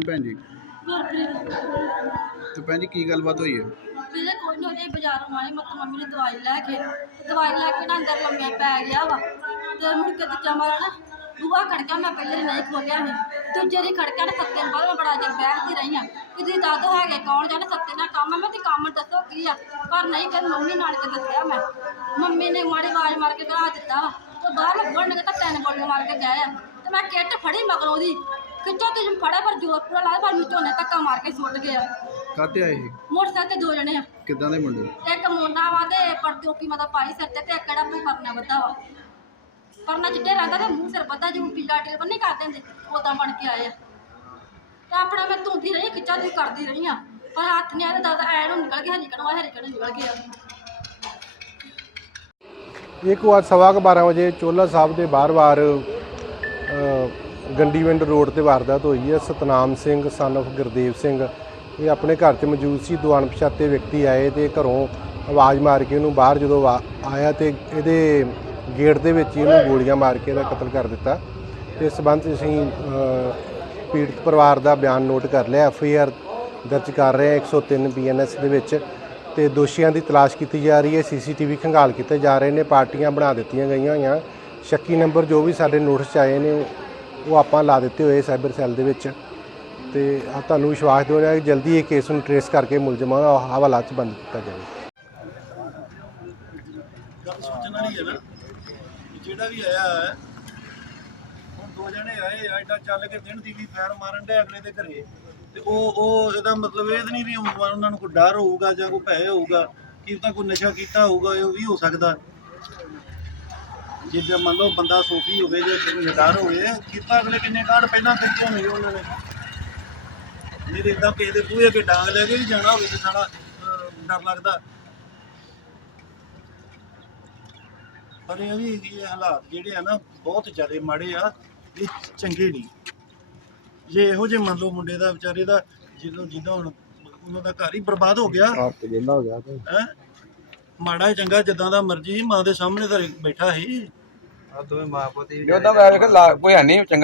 ਭੈਣ ਜੀ? ਗੁਰਪ੍ਰੀਤ। ਤੇ ਭੈਣ ਜੀ ਕੀ ਗੱਲਬਾਤ ਹੋਈ ਹੈ? ਵੀਰੇ ਕੋਈ ਨਹੀਂ ਉਹਦੇ ਬਾਜ਼ਾਰੋਂ ਆਏ ਮਤ ਮੰਮੀ ਨੇ ਦਵਾਈ ਲੈ ਕੇ ਦਵਾਈ ਲੈ ਕੇ ਨਾ ਅੰਦਰ ਲੰਮੇ ਪੈ ਗਿਆ ਵਾ। ਤੇ ਮੁੜ ਕੇ ਦੂਜਾ ਮਾਰਾ ਨਾ ਦੂਆ ਖੜਕਾ ਮੈਂ ਪਹਿਲੇ ਦਿਨ ਨਹੀਂ ਖੋਲਿਆ ਸੀ। ਦੂਜੇ ਦੀ ਖੜਕਾ ਨਾ ਸੱਤੇ ਨੂੰ ਬਾਅਦ ਮੈਂ ਬੜਾ ਚਿਰ ਬੈਠਦੀ ਰਹੀ ਆ ਕਿ ਦਿਓ ਹੈਗੇ ਕੌਣ ਜਾਣੇ ਸੱਤੇ ਨਾਲ ਕੰਮ ਆ ਮੈਂ ਤੇ ਕੰਮ ਦੱਸੋ ਕੀ ਆ? ਪਰ ਨਹੀਂ ਕਿ ਮੰਮੀ ਨਾਲ ਕੇ ਦੱਸਿਆ ਮੈਂ। ਮੰਮੀ ਨੇ ਮਾੜੀ ਆਵਾਜ਼ ਮਾਰ ਕੇ ਘਰਾ ਦਿੱਤਾ ਵਾ। ਤੇ ਬਾਹਰ ਲੱਗਣ ਨੇ ਤਾਂ ਤਿੰਨ ਗੋਲੀਆਂ ਮਾਰ ਕੇ ਗਏ ਆ। ਤੇ ਮੈਂ ਕਿੱਟ ਫੜੀ ਮਗਰੋਂ ਦੀ ਕਿੱਥੋਂ ਤੁਸੀਂ ਫੜਿਆ ਪਰ ਜ਼ੋਰ ਪੂਰਾ ਲਾਇਆ ਪਰ ਮੈਨੂੰ ਝੋਨੇ ਧੱਕਾ ਮਾਰ ਕੇ ਸੁੱਟ ਗਿਆ ਕਾਤੇ ਆਏ ਇਹ? ਮੋਟਰਸਾਈਕਲ ਤੇ ਦੋ ਜਣੇ ਆ। ਕਿੱਦਾਂ ਦੇ ਮੁੰਡੇ? ਇੱਕ ਮੋਨਾ ਵਾ ਤੇ ਪਰਤੋਕੀ ਮਦਾ ਪਾਈ ਸਿਰ ਤੇ ਤੇ ਇੱਕ ਕਿਹੜਾ ਕੋਈ ਪਰਨਾ ਬੱਧਾ ਵਾ। ਪਰਨਾ ਚਿੱਟੇ ਰੰਗ ਦਾ ਤੇ ਮੂੰਹ ਸਿਰ ਬੱਧਾ ਜਿਵੇਂ ਪੀਲਾ ਟੇਪ ਨਹੀਂ ਕਰ ਦਿੰਦੇ ਉਦਾਂ ਬਣ ਕੇ ਆਏ ਆ। ਤੇ ਆਪਣਾ ਮੈਂ ਧੁੰਦੀ ਰਹੀ ਖਿੱਚਾ ਦੀ ਕਰਦੀ ਰਹੀ ਆ। ਪਰ ਹੱਥ ਨਹੀਂ ਆਇਆ ਤੇ ਦਸ ਐ ਨੂੰ ਨਿਕਲ ਗਿਆ ਕਣਵਾ ਹਰੀ ਕਣ ਨਿਕਲ ਗਿਆ। ਇੱਕ ਵਾਰ ਸਵਾ ਕੁ 12 ਵਜੇ ਚੋਲਾ ਸਾਹਿਬ ਦੇ ਬਾਰ-ਬਾਰ ਗੰਡੀਵਿੰਡ ਰੋਡ ਤੇ ਵਾਰਦਾਤ ਹੋਈ ਹੈ। ਸਤਨਾਮ ਸਿੰਘ ਸਨ of ਗੁਰਦੇਵ ਸਿੰਘ, ਇਹ ਆਪਣੇ ਘਰ 'ਚ ਮੌਜੂਦ ਸੀ। ਦੋ ਅਣਪਛਾਤੇ ਵਿਅਕਤੀ ਆਏ ਤੇ ਘਰੋਂ ਆਵਾਜ਼ ਮਾਰ ਕੇ ਉਹਨੂੰ ਬਾਹਰ ਜਦੋਂ ਵਾ- ਆਇਆ ਤੇ ਇਹਦੇ ਗੇਟ ਦੇ ਵਿੱਚ ਹੀ ਇਹਨੂੰ ਗੋਲੀਆਂ ਮਾਰ ਕੇ ਇਹਦਾ ਕਤਲ ਕਰ ਦਿੱਤਾ। ਤੇ ਇਸ ਸੰਬੰਧ 'ਚ ਅਸੀਂ ਪੀੜਤ ਪਰਿਵਾਰ ਦਾ ਬਿਆਨ ਨੋਟ ਕਰ ਲਿਆ। ਐਫ ਆਈ ਆਰ ਦਰਜ ਕਰ ਰਹੇ ਹਾਂ 103 ਬੀਐਨਐਸ ਦੇ ਵਿੱਚ ਤੇ ਦੋਸ਼ੀਆਂ ਦੀ ਤਲਾਸ਼ ਕੀਤੀ ਜਾ ਰਹੀ ਹੈ। ਸੀਸੀਟੀਵੀ ਖੰਗਾਲ ਕੀਤੇ ਜਾ ਰਹੇ ਨੇ। ਪਾਰਟੀਆਂ ਬਣਾ ਦਿੱਤੀਆਂ ਗਈਆਂ ਹੋਈਆਂ। ਸ਼ੱਕੀ ਨੰਬਰ ਜੋ ਵੀ ਸਾਡੇ ਨੋਟਿਸ 'ਚ ਆਏ ਨੇ ਉਹ ਆਪਾਂ ਲਾ ਦਿੱਤੇ ਹੋਏ ਸਾਈਬਰ ਸੈੱਲ ਦੇ ਵਿੱਚ ਤੇ ਆ ਤੁਹਾਨੂੰ ਵਿਸ਼ਵਾਸ ਦਿਵਾਉਣਾ ਕਿ ਜਲਦੀ ਇਹ ਕੇਸ ਨੂੰ ਟਰੇਸ ਕਰਕੇ ਮੁਲਜ਼ਮਾਂ ਦਾ ਹਵਾਲਾ 'ਚ ਬੰਦ ਕੀਤਾ ਜਾਵੇ। ਗੱਲ ਸੋਚਣ ਵਾਲੀ ਹੈ ਨਾ ਕਿ ਜਿਹੜਾ ਵੀ ਆਇਆ ਹੈ ਹੁਣ ਦੋ ਜਣੇ ਆਏ ਆ, ਐਡਾ ਚੱਲ ਕੇ ਦਿਨ ਦੀ ਵੀ ਫੈਰ ਮਾਰਨ ਦੇ ਅਗਲੇ ਦੇ ਘਰੇ। ਤੇ ਉਹ ਉਹ ਇਹਦਾ ਮਤਲਬ ਇਹ ਤਾਂ ਨਹੀਂ ਵੀ ਉਹ- ਉਹਨਾਂ ਨੂੰ ਕੋਈ ਡਰ ਹੋਊਗਾ ਜਾਂ ਕੋਈ ਭੈ ਹੋਊਗਾ ਕਿ ਤਾਂ ਕੋਈ ਨਸ਼ਾ ਕੀਤਾ ਹੋਊਗਾ ਇਹ ਵੀ ਹੋ ਸਕਦਾ। ਜੇ ਜੇ ਮੰਨ ਲਓ ਬੰਦਾ ਸੋਫੀ ਹੋਵੇ ਜਾਂ ਨਿਡਰ ਹੋਵੇ ਕੀਤਾ ਅਗਲੇ ਕਿੰਨੇ ਕਾਂਡ ਪਹਿਲਾਂ ਕੀਤੇ ਹੋਣਗੇ ਉਹਨਾਂ ਨੇ ਨਹੀਂ ਇਦਾਂ ਕਿਸੇ ਦੇ ਬੂਹੇ ਅੱਗੇ ਡਾਂਗ ਲੈ ਕੇ ਵੀ ਜਾਣਾ ਹੋਵੇ ਤੇ ਅਹ, ਡਰ ਲੱਗਦਾ। ਪਰ ਇਹ ਵੀ ਇਹ ਹਾਲਾਤ ਜਿਹੜੇ ਆ ਨਾ ਬਹੁਤ ਜ਼ਿਆਦਾ ਮਾੜੇ ਆ ਇਹ ਚੰਗੇ ਨਹੀਂ। ਜੇ ਇਹੋ ਜਿਹੇ ਮੰਨ ਲਓ ਮੁੰਡੇ ਦਾ ਵਿਚਾਰੇ ਦਾ ਜਦੋਂ ਜਿੱਦਾਂ ਹੁਣ ਉਹਨਾਂ ਦਾ ਘਰ ਹੀ ਬਰਬਾਦ ਹੋ ਗਿਆ। ਆਪ ਤੇ ਹੋ ਗਿਆ ਤੇ। ਹੈ? ਮਾੜਾ ਹੀ ਚੰਗਾ ਜਿੱਦਾਂ ਦਾ ਮਰਜ਼ੀ ਮਾਂ ਦੇ ਸਾਹਮਣੇ ਤਾਂ ਬੈਠਾ ਸੀ। ਜਦੋਂ ਮੈਂ ਵੇਖ ਲਾ ਕੋਈ ਹੈ ਨਹੀਂ ਚੰਗਾ